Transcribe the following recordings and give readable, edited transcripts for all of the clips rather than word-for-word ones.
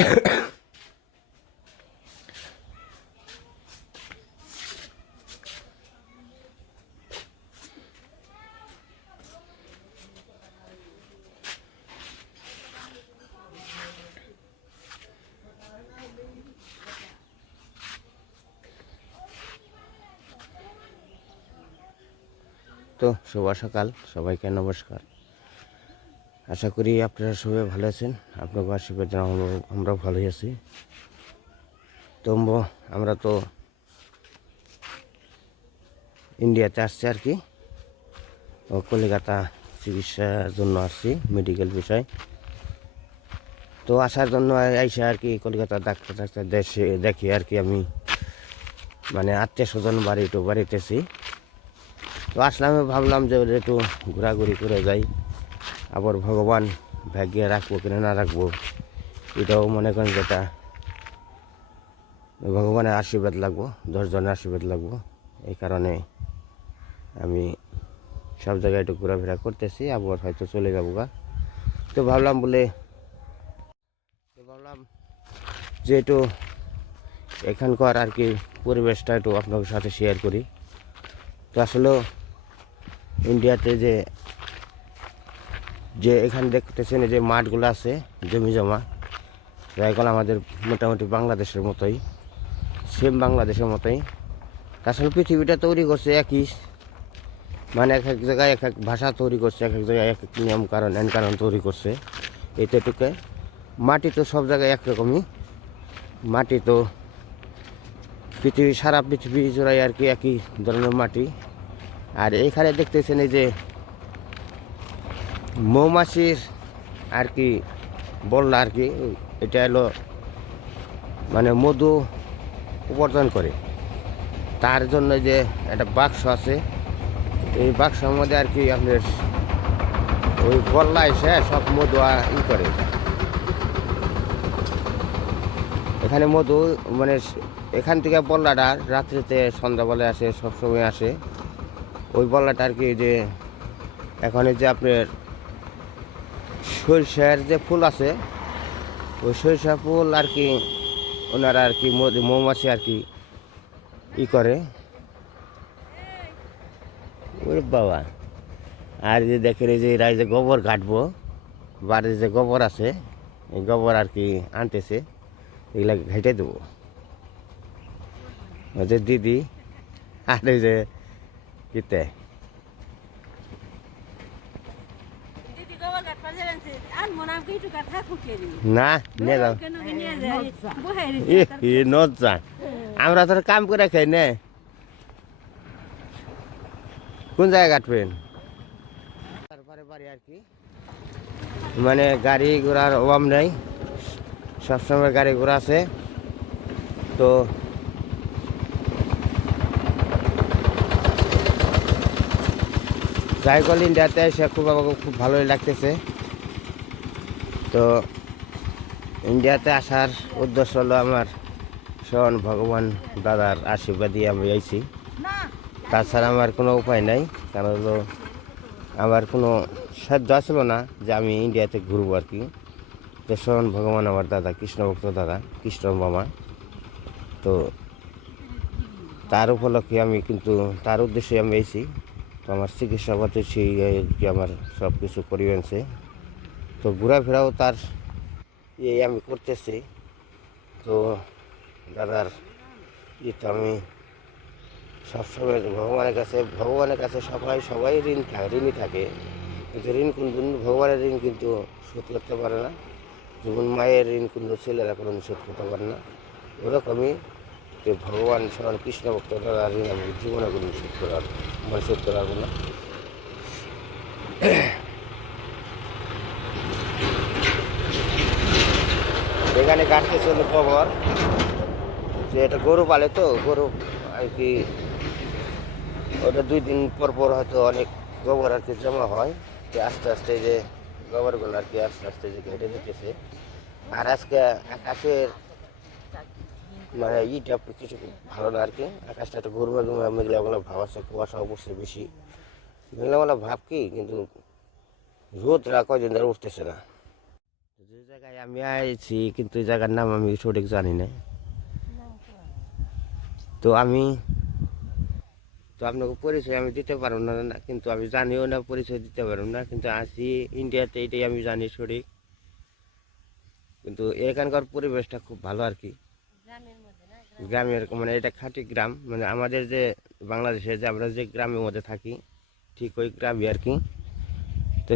তো শুভ সকাল, সবাইকে নমস্কার। আশা করি আপনারা সবাই ভালো আছেন। আপনাকে আশীর্বাদ আমরাও ভালোই আছি। তো আমরা তো ইন্ডিয়াতে আসছি আর কি, ও কলকাতা চিকিৎসার জন্য আসছি, মেডিকেল বিষয়। তো আসার জন্য আইসা আর কি কলকাতার ডাক্তার দেশে দেখি আর কি, আমি মানে আত্মীয় স্বজন বাড়িতেছি। তো আসলাম, ভাবলাম যে একটু ঘোরাঘুরি করে যাই। আবার ভগবান ভাগ্যে রাখবো কিনা না রাখবো, এটাও মনে করেন যেটা ভগবানের আশীর্বাদ লাগবো, 10 জনের আশীর্বাদ লাগবো। এই কারণে আমি সব জায়গায় একটু ঘোরাফেরা করতেছি, আবার হয়তো চলে যাবো গা। তো ভাবলাম যে একটু এখানকার আর কি পরিবেশটা একটু আপনাদের সাথে শেয়ার করি। তো আসলে ইন্ডিয়াতে যে এখানে দেখতেছেন যে মাঠগুলো আছে, জমি জমা, এখন আমাদের মোটামুটি বাংলাদেশের মতোই, সেম বাংলাদেশের মতোই। আসলে পৃথিবীটা তৈরি করছে একই, মানে এক এক জায়গায় এক এক ভাষা তৈরি করছে, এক এক জায়গায় এক এক নিয়ম কারণ তৈরি করছে। এইটুকে মাটি তো সব জায়গায় একরকমই, মাটি তো সারা পৃথিবী জোড়াই আর কি একই ধরনের মাটি। আর এইখানে দেখতেছেন এই যে মৌমাছির আর কি বললা আর কি, এটা হলো মানে মধু উপার্জন করে। তার জন্য যে একটা বাক্স আছে, এই বাক্সের মধ্যে আর কি আপনার ওই বললা এসে সব মধু করে। এখানে মধু মানে এখান থেকে বললাটা রাত্রিতে সন্ধ্যাবেলায় আসে, সবসময় আসে। ওই বললাটা আর কি যে এখন যে আপনার সরিষার যে ফুল আছে, ওই সরিষা ফুল আর কি ওনারা আর কি মৌমাছি আর কি করে। ওরে বাবা! আর যে দেখেন এই যে এরা যে গোবর ঘাটবো, বাড়ির যে গোবর আছে, এই গোবর আর কি আনতেছে, এগুলা ঘেটে দেবো। ওদের দিদি আর এই যে কিতে না নিয়ে যাও, নজা আমরা তো কাম করে খাই না। কোন জায়গায় কাটবেন? তারপরে বাড়ি আর কি, মানে গাড়ি ঘোড়ার অভাব নেই, সবসময় গাড়ি ঘোড়া আছে। তো সাইকেল ইন্ডিয়াতে এসে আমাকে খুব ভালোই লাগতেছে। তো ইন্ডিয়াতে আসার উদ্দেশ্য হলো আমার স্বয়ং ভগবান দাদার আশীর্বাদই আমি আইছি, তাছাড়া আমার কোনো উপায় নাই। কারণ হলো আমার কোনো সাধ্য ছিল না যে আমি ইন্ডিয়াতে ঘুরবো আর কি। তো স্বয়ং ভগবান আমার দাদা, কৃষ্ণ ভক্ত দাদা, কৃষ্ণ মামা, তো তার উপলক্ষে আমি কিন্তু তার উদ্দেশ্যে আমি আইছি। তো আমার চিকিৎসা পাতি সেই আমার সব কিছু পরিবেশে, তো ঘোরাফেরাও তার আমি করতেছি। তো দাদার তো আমি সবসময় ভগবানের কাছে সবাই ঋণই থাকে, কিন্তু ভগবানের ঋণ কিন্তু শোধ করতে পারে না। যেমন মায়ের ঋণ কিন্তু ছেলেরা কোনো শোধ করতে পারে না, ওরকমই যে ভগবান স্বয়ং কৃষ্ণ ভক্ত দাদার ঋণ আমি জীবনে কোনো শোধ করতে পারবো না। এখানে কাটতেছে হলো গোবর, যে এটা গরু পালে, তো গরু আর কি ওটা 2 দিন পর হয়তো অনেক গোবর আর কি জমা হয়। যে আস্তে আস্তে যে গোবরগুলো আর কি আস্তে আস্তে যে কেটে যেতেছে। আর আজকে আকাশের মানে ইটা কিছু ভালো না আর কি, আকাশটা একটু ঘুরবা মেঘলা ভাব আছে, কুয়াশাও পড়ছে বেশি, মেঘলা ভাব কি, কিন্তু রোদরা কয়দিন ধরে উঠতেছে না। যে জায়গায় আমি আইছি কিন্তু এই জায়গার নাম আমি সঠিক জানি না। তো আমি তো আপনাকে পরিচয় আমি দিতে পারবো না, কিন্তু আমি জানিও না, পরিচয় দিতে পারবো না, কিন্তু আছি ইন্ডিয়াতে, এটাই আমি জানি সঠিক। কিন্তু এখানকার পরিবেশটা খুব ভালো আর কি, গ্রামের মানে এটা খাঁটি গ্রাম, মানে আমাদের যে বাংলাদেশে যে আমরা যে গ্রামের মধ্যে থাকি ঠিক ওই গ্রামই আর কি। তো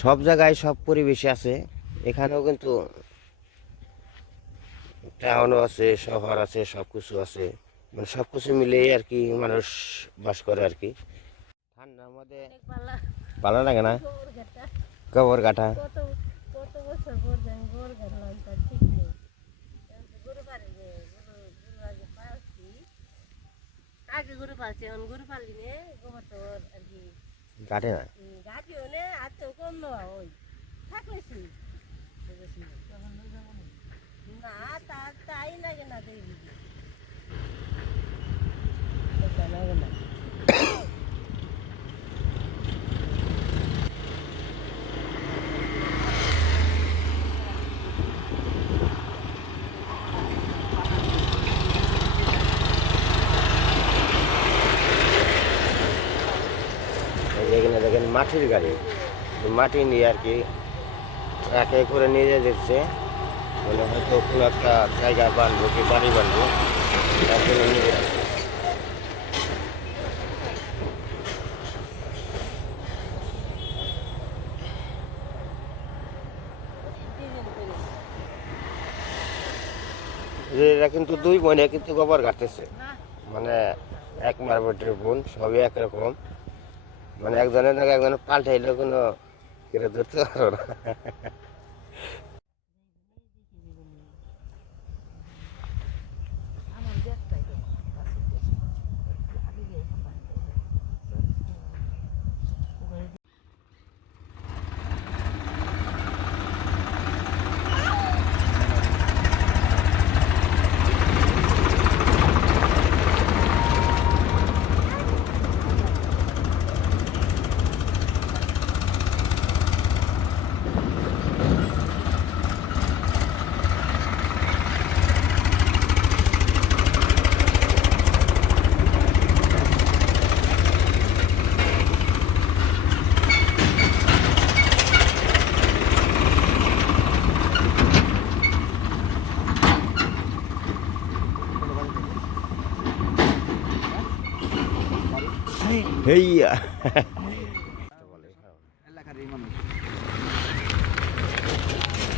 সব জায়গায় সব পরিবেশে আছে, এখানেও কিন্তু টাউনও আছে, শহর আছে, সব কিছু আছে, মানে সব কিছু মিলেই আর কি মানুষ বাস করে আর কি। ঠান্ডার মধ্যে ভালো লাগে না গোবর কাটা। আগে গরু পালছে, এখন গরু পালি নে, গোবর টোবর আর কি কাটে না, গাড়িও নে, আর তো কম নেওয়া ওই থাকলে না, তাই লাগে না, দেখবি লাগে না। এখানে দেখেন মাটির গাড়ি, মাটি নিয়ে আর কি একে করে নিয়ে যাচ্ছে, মানে হয়তো কোনো একটা জায়গা বানবো কি বাড়ি বানবো, তার জন্য নিয়ে যাচ্ছে। এরা কিন্তু দুই বোনে কিন্তু গোবর কাটতেছে, মানে এক মারবটের বোন, সবই একরকম, মানে একজনের নাকি একজনের পাল্টাইলে কোনো কেটে ধরতে পারো না। হেইয়া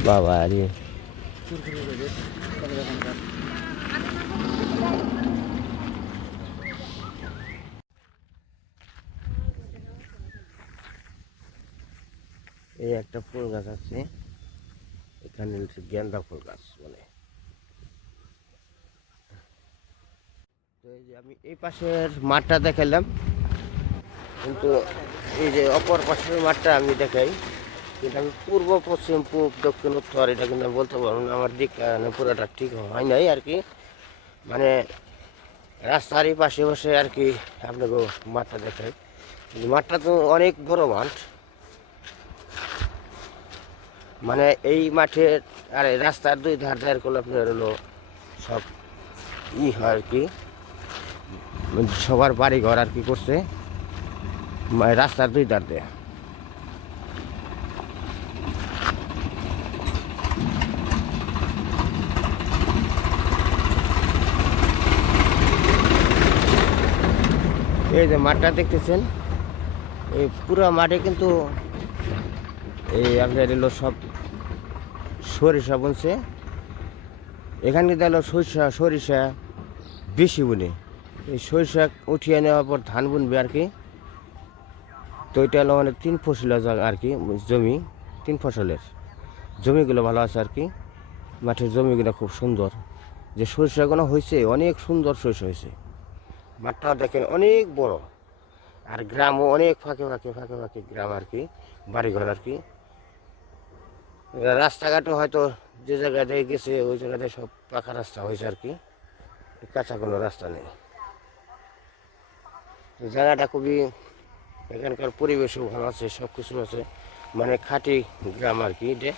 বাবা রে, এই একটা ফুল গাছ আছে এখানে, গেন্দা ফুল গাছ বলে। তো এই যে আমি এই পাশের মাঠটা দেখালাম, কিন্তু এই যে অপর পাশের মাঠটা আমি দেখাই, কিন্তু আমি পূর্ব পশ্চিম পূব দক্ষিণ উত্তর এটা কিন্তু আমি বলতে পারবো না, আমার দিক পুরোটা ঠিক হয় নাই আর কি, মানে রাস্তারই পাশে বসে আর কি আপনাকে মাঠটা দেখাই। মাঠটা তো অনেক বড় মাঠ, মানে এই মাঠের আরে রাস্তার দুই ধার ধার করলে আপনার হলো সব হয় আর কি, সবার বাড়ি ঘর আর কি করছে রাস্তার দুই ধার দিয়ে। এই যে মাঠটা দেখতেছেন, এই পুরো মাঠে কিন্তু এই আপনার এলো সব সরিষা বুনছে, এখানে কিন্তু এলো সরিষা বেশি বুনে, এই সরিষা উঠিয়ে নেওয়ার পর ধান বুনবে আর কি। তো এটা হলো মানে 3 ফসলের জায়গা আর কি, জমি 3 ফসলের জমিগুলো ভালো আছে আর কি, মাঠের জমিগুলো খুব সুন্দর, যে সরিষাগুলো হয়েছে অনেক সুন্দর সরিষা হয়েছে। মাঠটা দেখেন অনেক বড়, আর গ্রামও অনেক ফাঁকে ফাঁকে ফাঁকে ফাঁকে গ্রাম আর কি, বাড়িঘর আর কি। রাস্তাঘাটও হয়তো যে জায়গাতে গেছে ওই জায়গাতে সব পাকা রাস্তা হয়েছে আর কি, কাঁচা কোনো রাস্তা নেই। জায়গাটা খুবই, এখানকার পরিবেশও ভালো আছে, সব কিছু আছে, মানে খাঁটি গ্রাম আর কি এটা।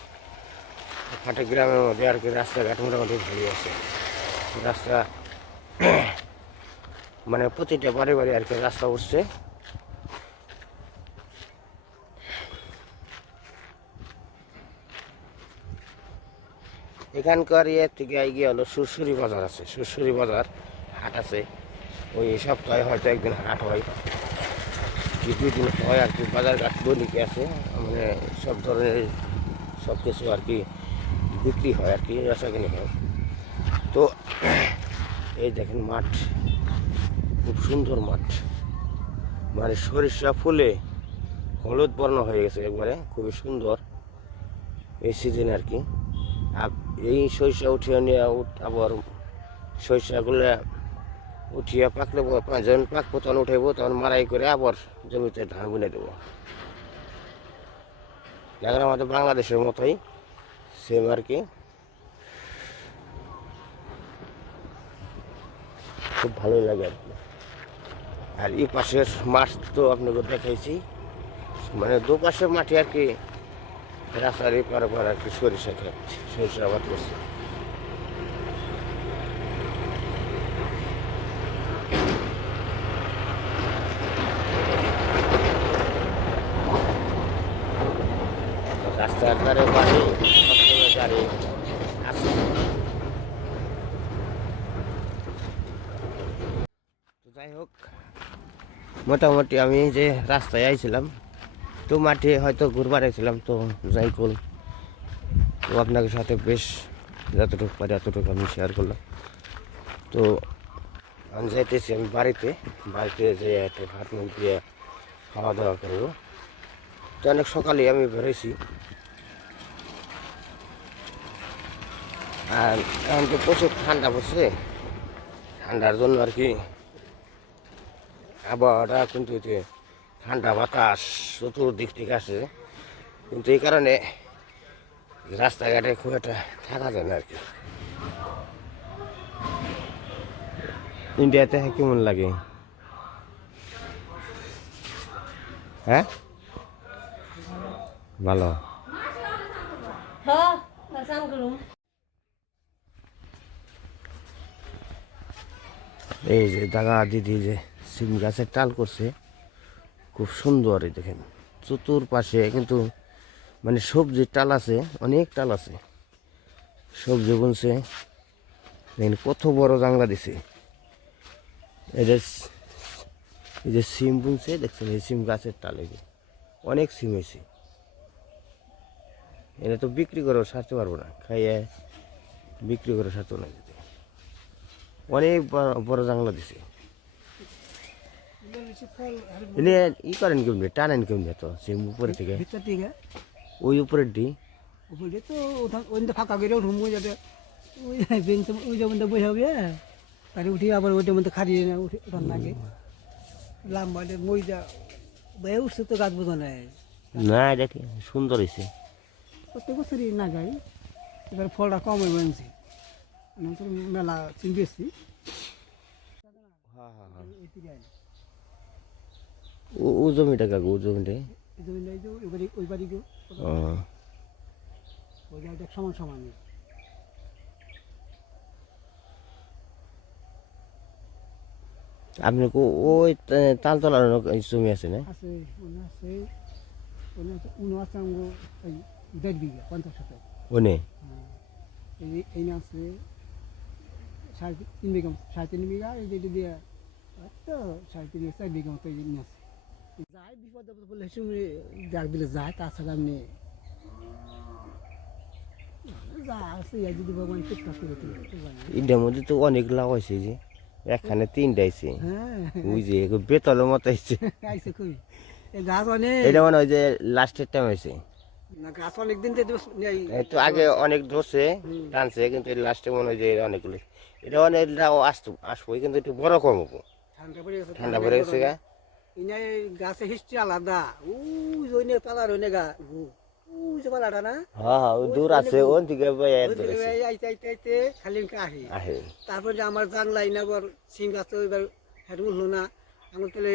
খাটে গ্রামের মধ্যে আর কি রাস্তাঘাট মোটামুটি ভালোই আছে। রাস্তা মানে প্রতিটা বাড়ি বাড়ি আর কি রাস্তা উঠছে। এখানকার ইয়ে থেকে এগিয়ে হলো সুরসুরি বাজার আছে, সুরসুরি বাজার হাট আছে। ওই সপ্তাহে হয়তো একদিন হাট হয়, কি 2 দিন হয় আর কি। বাজার ঘাট দৈনিক আছে, মানে সব ধরনের সব কিছু আর কি বিক্রি হয় আর কি, বেচাকেনি হয়। তো এই দেখেন মাঠ, খুব সুন্দর মাঠ, মানে সরিষা ফুলে হলুদ বর্ণ হয়ে গেছে একবারে, খুবই সুন্দর এই সিজনে আর কি। এই সরিষা উঠিয়ে নিয়ে আবার সরিষাগুলো উঠিয়ে পাকলে যখন পাকবো তখন উঠাইবো, তখন মারাই করে আবার জমিতে ধান বুনে দেবো। দেখেন আমাদের বাংলাদেশের মতোই সেম আর কি, খুব ভালোই লাগে আর কি। আর এই পাশের মাঠ তো আপনাকে দেখাইছি, মানে দুপাশের মাঠে আর কি রাস্তার এপার ওপার আর কি সরিষা ক্ষেত, সরিষা আবাদ করছে। রাস্তার ধারে বাড়ি, সবসময় গাড়ি আছে। তো যাই হোক, মোটামুটি আমি যে রাস্তায় আইছিলাম, তো মাঠে হয়তো ঘুরবার আইছিলাম, তো যাই কল তো আপনাদের সাথে বেশ যতটুকু পারি এতটুকু আমি শেয়ার করলাম। তো আমি যাইতেছি আমি বাড়িতে, বাড়িতে যে একটা ভাত মুখ দিয়ে খাওয়া দাওয়া করবো। তো অনেক সকালে আমি বেরোইছি, আর এখন তো প্রচুর ঠান্ডা পড়ছে, ঠান্ডার জন্য আর কি আবহাওয়াটা কিন্তু ঠান্ডা বাতাস চতুর্দিক থেকে আসে, কিন্তু এই কারণে রাস্তাঘাটে খুব একটা থাকা যায় না আর কি। ইন্ডিয়াতে কেমন লাগে? হ্যাঁ, ভালো। হ্যাঁ স্নান করুন। এই যে দাদা দিদি যে সিম গাছের টাল করছে, খুব সুন্দর। এই দেখেন চতুর্পাশে কিন্তু মানে সবজির টাল আছে, অনেক টাল আছে, সবজি বুনছে। দেখেন কত বড় জাংলা দিছে। এই যে সিম বুনছে দেখছেন, এই সিম গাছের টাল, এই যে অনেক সিম হয়েছে। এটা তো বিক্রি করেও সারতে পারবো না, খাইয়ে বিক্রি করে সারতে না, অনেক বড় জাংলা দিছে। এনে ই করেন কেমনি, টানেন কেমনি তো সিম উপরে থেকে? ওই উপরের ডি তো ওই ফাঁকা করে উঠুন, যাতে ওই বেঞ্চ ওই যেমন বসে হবে, তার উঠে আবার ওইটার মধ্যে খারিয়ে না উঠে ওঠার লাগে লাম্বা মরিচা বয়ে উঠছে তো গাছ বোঝা নেই। না, এটা কি সুন্দর হয়েছে। প্রত্যেক বছরই না গাই, এবার ফলটা কম হয়ে বলছে, মেলা চিন বেশি। ও জমিটা কাকু, ও জমিটা এই জমিটা ওই বাড়ি গো, ওই জায়গাটা সমান সমান। আপনি ওই তালতলার জমি আছে না? আছে মনে আছে, উনো আছে আমগো এই 1.5 বিঘা 50 শতক। ওনে এই না আছে 3.5 বিঘা, 3.5 বিঘা, এই যেটা দিয়ে তো 3.5 4 বিঘা মতো এই আছে। যায় বিপদ আপদ বলে হিসেবে ডাক দিলে যায়, তাছাড়া আপনি যা আছে যদি ভগবান চেষ্টা করে এটার মধ্যে তো অনেক লাভ হয়েছে, যে এখানে 3টা আইছে, হ্যাঁ ওই যে বেতলের মতো আইছে। আইসে কই এই গাছ অনেক, এটা মনে হয় যে লাস্টের টাইম হয়েছে। না গাছ অনেকদিন এই তো আগে অনেক ধরছে টানছে, কিন্তু লাস্টে মনে হয় যে অনেকগুলো, এটা অনেক আসবো, কিন্তু একটু বড় কম হবো, ঠান্ডা পড়ে গেছে গা। গাছের হিস্ট্রি আলাদা, ওই জইনে পালার হইনে গা ওই যে পালাটা না, হ্যাঁ হ্যাঁ, ওই দূর আছে ওন থেকে আইতে খালি আহে আহে। তারপরে যে আমার জানলাই না আবার সিম গাছ এবার হেঁট উঠলো না, আমার তাহলে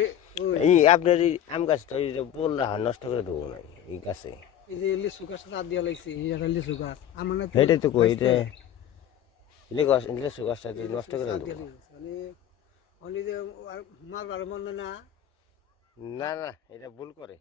এই আপনার এই আম গাছ তো বললা নষ্ট করে দেবো না এই গাছে। এই যে লিচু গাছ রাত দিয়া লাগছে এই একটা লিচু গাছ আমার না এইটাই তো কই এটা লিচু গাছটা তুই নষ্ট করে রাত দেবো। দিয়া লাগছে মানে অনেক যে মারবার মনে না না না এটা ভুল করে।